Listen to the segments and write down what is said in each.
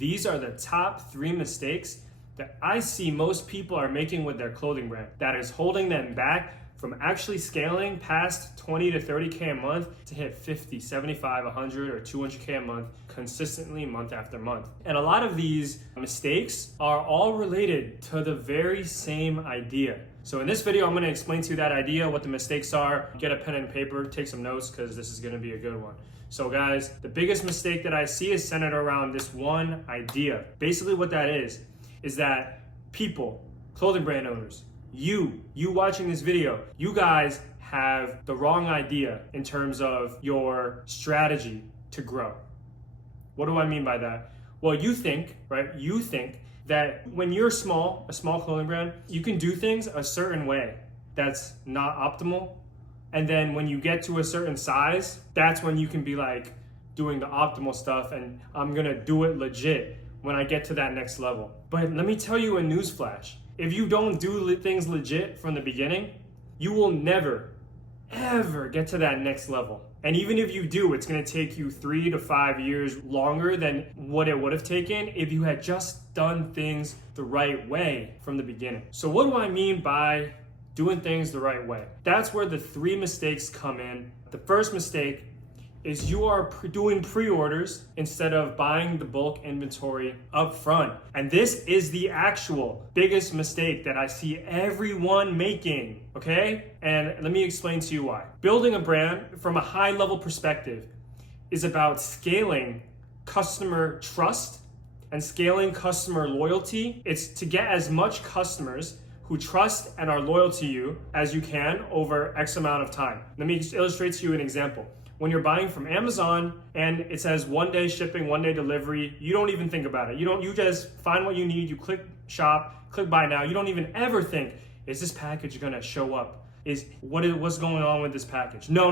These are the top 3 mistakes that I see most people are making with their clothing brand that is holding them back from actually scaling past 20 to 30K a month to hit 50, 75, 100, or 200K a month consistently month after month. And a lot of these mistakes are all related to the very same idea. So in this video, I'm gonna explain to you that idea, what the mistakes are. Get a pen and paper, take some notes, because this is gonna be a good one. So guys, the biggest mistake that I see is centered around this one idea. Basically what that is that people, clothing brand owners, you watching this video, you guys have the wrong idea in terms of your strategy to grow. What do I mean by that? Well, you think that when you're small, a small clothing brand, you can do things a certain way that's not optimal. And then when you get to a certain size, that's when you can be like doing the optimal stuff, and I'm gonna do it legit when I get to that next level. But let me tell you a newsflash. If you don't do things legit from the beginning, you will never, ever get to that next level. And even if you do, it's gonna take you 3 to 5 years longer than what it would have taken if you had just done things the right way from the beginning. So what do I mean by doing things the right way? That's where the 3 mistakes come in. The first mistake is you are doing pre-orders instead of buying the bulk inventory up front. And this is the actual biggest mistake that I see everyone making, okay? And let me explain to you why. Building a brand from a high level perspective is about scaling customer trust and scaling customer loyalty. It's to get as much customers who trust and are loyal to you as you can over X amount of time. Let me just illustrate to you an example. When you're buying from Amazon and it says 1-day shipping, 1-day delivery, you don't even think about it. You just find what you need, you click shop, click buy now. You don't even ever think, is this package gonna show up? What's going on with this package? No.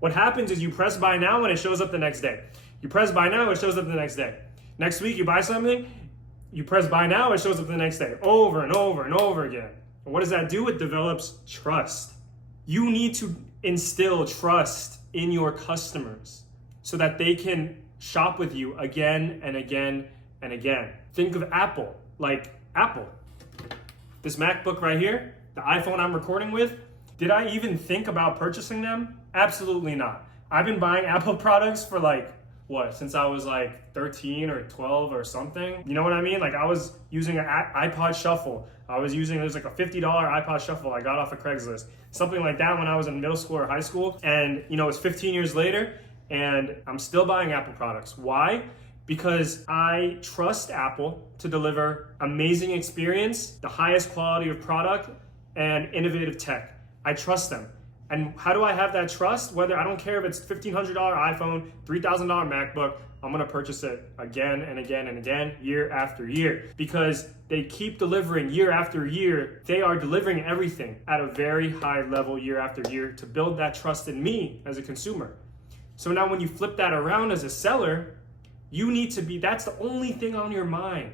What happens is you press buy now and it shows up the next day. You press buy now, it shows up the next day. Next week you buy something, you press buy now, it shows up the next day, over and over and over again. And what does that do? It develops trust. You need to instill trust in your customers so that they can shop with you again and again and again. Think of Apple, like Apple. This MacBook right here, the iPhone I'm recording with, did I even think about purchasing them? Absolutely not. I've been buying Apple products for since I was 13 or 12 or something. You know what I mean? I was using an iPod Shuffle. It was a $50 iPod Shuffle I got off of Craigslist. Something like that when I was in middle school or high school. And it's 15 years later and I'm still buying Apple products. Why? Because I trust Apple to deliver amazing experience, the highest quality of product, and innovative tech. I trust them. And how do I have that trust? I don't care if it's $1,500 iPhone, $3,000 MacBook, I'm gonna purchase it again and again and again, year after year, because they keep delivering year after year. They are delivering everything at a very high level year after year to build that trust in me as a consumer. So now when you flip that around as a seller, that's the only thing on your mind.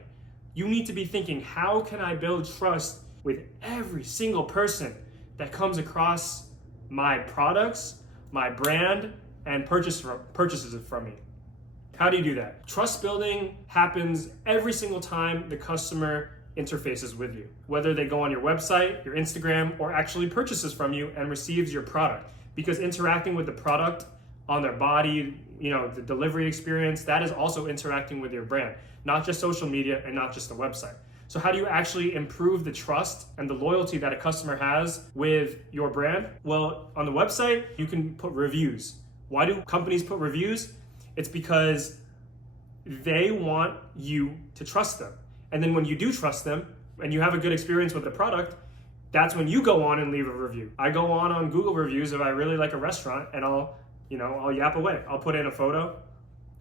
You need to be thinking, how can I build trust with every single person that comes across my products, my brand, and purchases it from me? How do you do that? Trust building happens every single time the customer interfaces with you, whether they go on your website, your Instagram, or actually purchases from you and receives your product. Because interacting with the product on their body, the delivery experience, that is also interacting with your brand, not just social media and not just the website. So how do you actually improve the trust and the loyalty that a customer has with your brand? Well, on the website, you can put reviews. Why do companies put reviews? It's because they want you to trust them. And then when you do trust them and you have a good experience with the product, that's when you go on and leave a review. I go on Google reviews if I really like a restaurant, and I'll yap away. I'll put in a photo,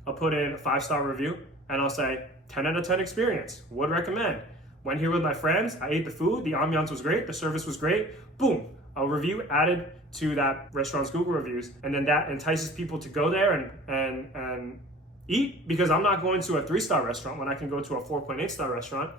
I'll put in a 5-star review, and I'll say 10 out of 10 experience, would recommend. Went here with my friends, I ate the food, the ambiance was great, the service was great, boom, a review added to that restaurant's Google reviews. And then that entices people to go there and eat, because I'm not going to a 3-star restaurant when I can go to a 4.8-star restaurant.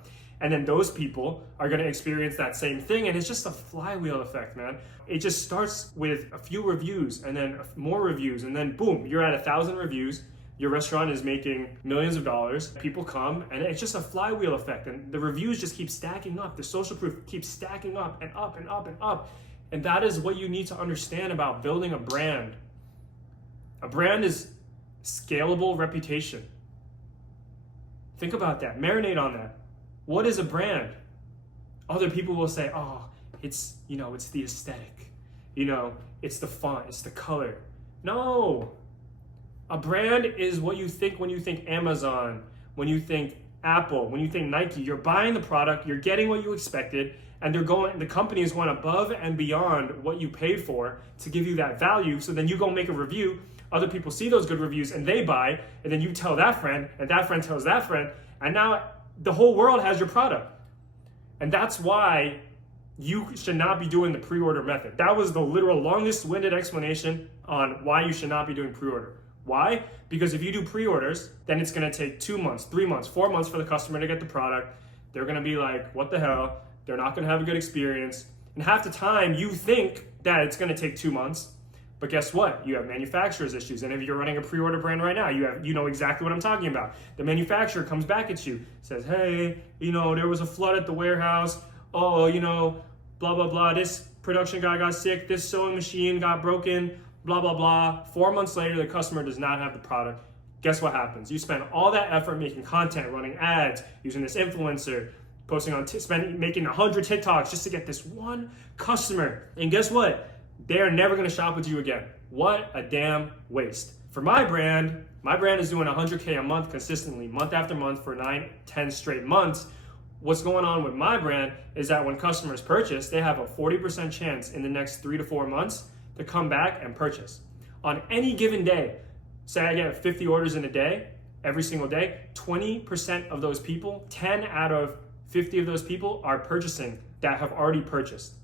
And then those people are gonna experience that same thing. And it's just a flywheel effect, man. It just starts with a few reviews and then more reviews. And then boom, you're at 1,000 reviews. your restaurant is making millions of dollars. People come and it's just a flywheel effect. And the reviews just keep stacking up. The social proof keeps stacking up and up and up and up. And that is what you need to understand about building a brand. A brand is scalable reputation. Think about that. Marinate on that. What is a brand? Other people will say, oh, it's the aesthetic. It's the font, it's the color. No. A brand is what you think when you think Amazon, when you think Apple, when you think Nike. You're buying the product, you're getting what you expected, and the company is going above and beyond what you paid for to give you that value. So then you go make a review, other people see those good reviews and they buy, and then you tell that friend, and that friend tells that friend, and now the whole world has your product. And that's why you should not be doing the pre-order method. That was the literal longest-winded explanation on why you should not be doing pre-order. Why? Because if you do pre-orders, then it's gonna take 2 months, 3 months, 4 months for the customer to get the product. They're gonna be like, what the hell? They're not gonna have a good experience. And half the time you think that it's gonna take 2 months, but guess what? You have manufacturer's issues. And if you're running a pre-order brand right now, you know exactly what I'm talking about. The manufacturer comes back at you, says, hey, there was a flood at the warehouse. Oh, blah, blah, blah. This production guy got sick. This sewing machine got broken. Blah, blah, blah. 4 months later, the customer does not have the product. Guess what happens? You spend all that effort making content, running ads, using this influencer, posting on, making 100 TikToks just to get this one customer. And guess what? They're never gonna shop with you again. What a damn waste. For my brand is doing 100K a month consistently, month after month for 9, 10 straight months. What's going on with my brand is that when customers purchase, they have a 40% chance in the next 3 to 4 months to come back and purchase. On any given day, say I get 50 orders in a day, every single day, 20% of those people, 10 out of 50 of those people are purchasing that have already purchased.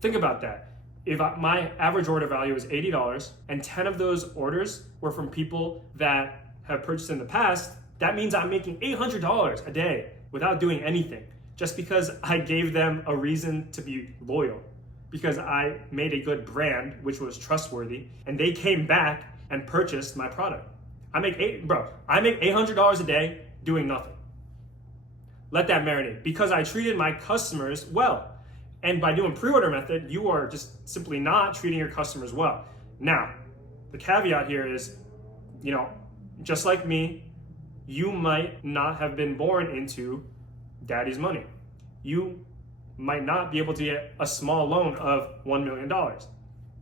Think about that. If my average order value is $80 and 10 of those orders were from people that have purchased in the past, that means I'm making $800 a day without doing anything, just because I gave them a reason to be loyal, because I made a good brand, which was trustworthy, and they came back and purchased my product. I make $800 a day doing nothing. Let that marinate, because I treated my customers well. And by doing pre-order method, you are just simply not treating your customers well. Now, the caveat here is, just like me, you might not have been born into daddy's money. You might not be able to get a small loan of $1 million.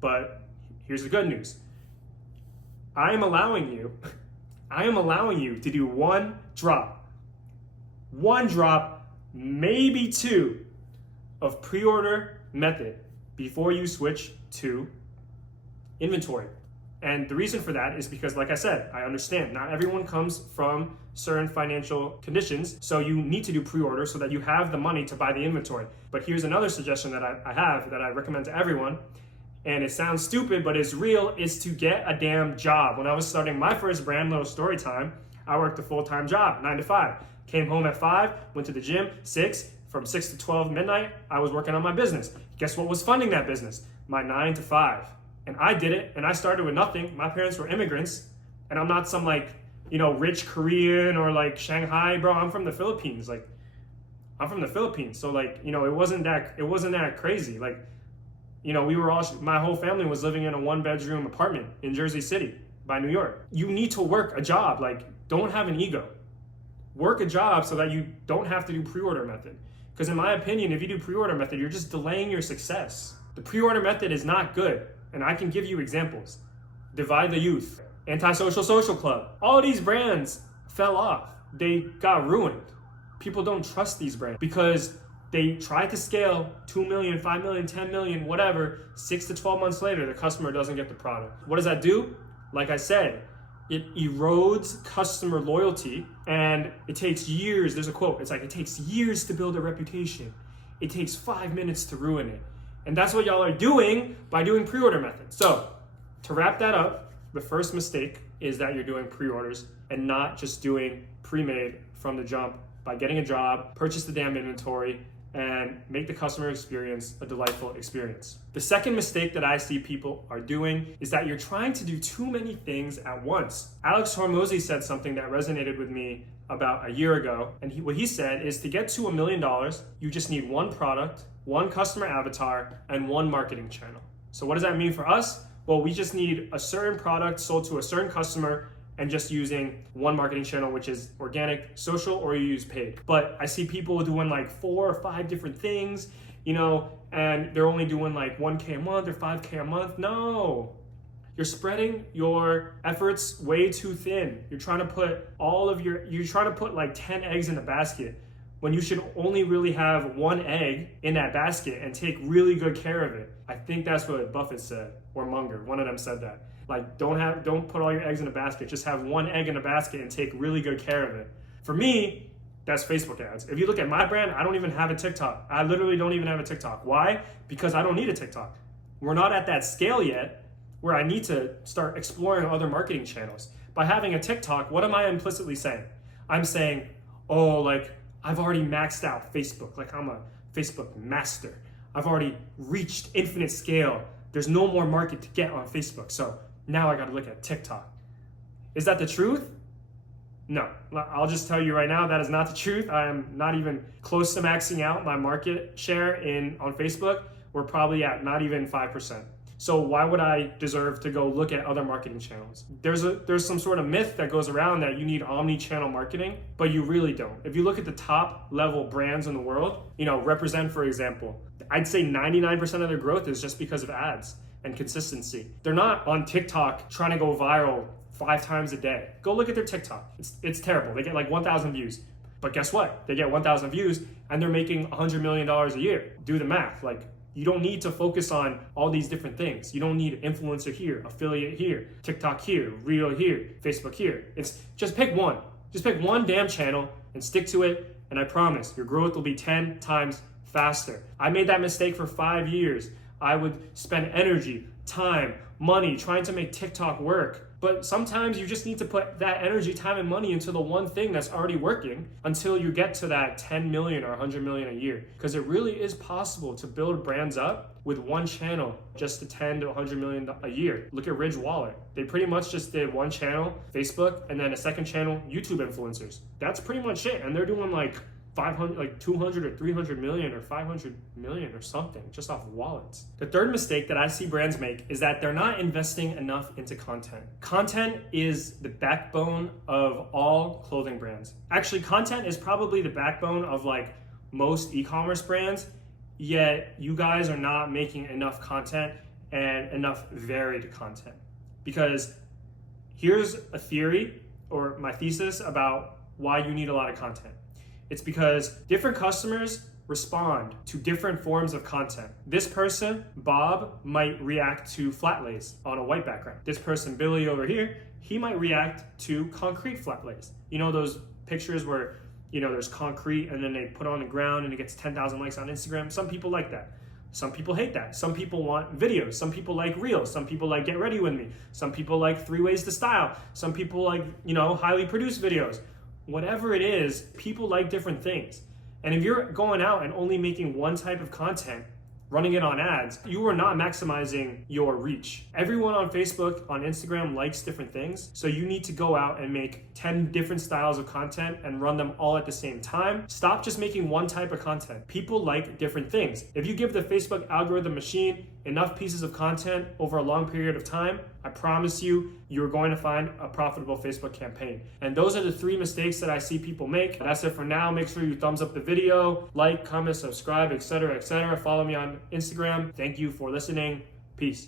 But here's the good news. I am allowing you to do one drop, maybe two, of pre-order method before you switch to inventory. And the reason for that is because, like I said, I understand not everyone comes from certain financial conditions, so you need to do pre-order so that you have the money to buy the inventory. But here's another suggestion that I have that I recommend to everyone, and it sounds stupid, but it's real, is to get a damn job. When I was starting my first brand, Little Story Time, I worked a full-time job, 9 to 5. Came home at 5, went to the gym, 6. From 6 to 12 midnight, I was working on my business. Guess what was funding that business? My 9 to 5. And I did it, and I started with nothing. My parents were immigrants, and I'm not some rich Korean or Shanghai, bro. I'm from the Philippines. So it wasn't that crazy. My whole family was living in a 1-bedroom apartment in Jersey City by New York. You need to work a job. Don't have an ego. Work a job so that you don't have to do pre-order method. Because in my opinion, if you do pre-order method, you're just delaying your success. The pre-order method is not good. And I can give you examples. Divide the Youth, Antisocial Social Club. All these brands fell off. They got ruined. People don't trust these brands because they tried to scale 2 million, 5 million, 10 million, whatever. 6 to 12 months later, the customer doesn't get the product. What does that do? Like I said, it erodes customer loyalty, and it takes years. There's a quote. It's it takes years to build a reputation. It takes 5 minutes to ruin it. And that's what y'all are doing by doing pre-order method. So to wrap that up, the first mistake is that you're doing pre-orders and not just doing pre-made from the jump by getting a job, purchase the damn inventory, and make the customer experience a delightful experience. The second mistake that I see people are doing is that you're trying to do too many things at once. Alex Hormozy said something that resonated with me about a year ago, and what he said is to get to $1 million, you just need one product, one customer avatar, and one marketing channel. So what does that mean for us? Well, we just need a certain product sold to a certain customer and just using one marketing channel, which is organic, social, or you use paid. But I see people doing like 4 or 5 different things, and they're only doing like 1K a month or 5K a month. No, you're spreading your efforts way too thin. You're trying to put like 10 eggs in a basket when you should only really have one egg in that basket and take really good care of it. I think that's what Buffett said, or Munger, one of them said that. Like, don't put all your eggs in a basket, just have one egg in a basket and take really good care of it. For me, that's Facebook ads. If you look at my brand, I don't even have a TikTok. I literally don't even have a TikTok. Why? Because I don't need a TikTok. We're not at that scale yet where I need to start exploring other marketing channels. By having a TikTok, what am I implicitly saying? I'm saying, oh, like, I've already maxed out Facebook. Like, I'm a Facebook master. I've already reached infinite scale. There's no more market to get on Facebook. So now I got to look at TikTok. Is that the truth? No. I'll just tell you right now, that is not the truth. I am not even close to maxing out my market share on Facebook. We're probably at not even 5%. So why would I deserve to go look at other marketing channels? There's some sort of myth that goes around that you need omni-channel marketing, but you really don't. If you look at the top level brands in the world, Represent, for example, I'd say 99% of their growth is just because of ads and consistency. They're not on TikTok trying to go viral 5 times a day. Go look at their TikTok. It's terrible. They get like 1,000 views. But guess what? They get 1,000 views and they're making $100 million a year. Do the math. Like, you don't need to focus on all these different things. You don't need influencer here, affiliate here, TikTok here, Reel here, Facebook here. It's just pick one. Just pick one damn channel and stick to it. And I promise your growth will be 10 times faster. I made that mistake for 5 years. I would spend energy, time, money trying to make TikTok work. But sometimes you just need to put that energy, time, and money into the one thing that's already working until you get to that 10 million or 100 million a year. Because it really is possible to build brands up with one channel just to 10 to 100 million a year. Look at Ridge Wallet. They pretty much just did one channel, Facebook, and then a second channel, YouTube influencers. That's pretty much it. And they're doing like 200 or 300 million or 500 million or something just off wallets. The third mistake that I see brands make is that they're not investing enough into content. Content is the backbone of all clothing brands. Actually, content is probably the backbone of like most e-commerce brands, yet you guys are not making enough content and enough varied content. Because here's a theory, or my thesis about why you need a lot of content. It's because different customers respond to different forms of content. This person, Bob, might react to flat lays on a white background. This person, Billy over here, he might react to concrete flat lays. You know those pictures where, there's concrete and then they put it on the ground and it gets 10,000 likes on Instagram? Some people like that. Some people hate that. Some people want videos. Some people like reels. Some people like get ready with me. Some people like 3 ways to style. Some people like, highly produced videos. Whatever it is, people like different things. And if you're going out and only making one type of content, running it on ads, you are not maximizing your reach. Everyone on Facebook, on Instagram likes different things. So you need to go out and make 10 different styles of content and run them all at the same time. Stop just making one type of content. People like different things. If you give the Facebook algorithm machine enough pieces of content over a long period of time, I promise you, you're going to find a profitable Facebook campaign. And those are the 3 mistakes that I see people make. That's it for now. Make sure you thumbs up the video, like, comment, subscribe, etc., etc. Follow me on Instagram. Thank you for listening. Peace.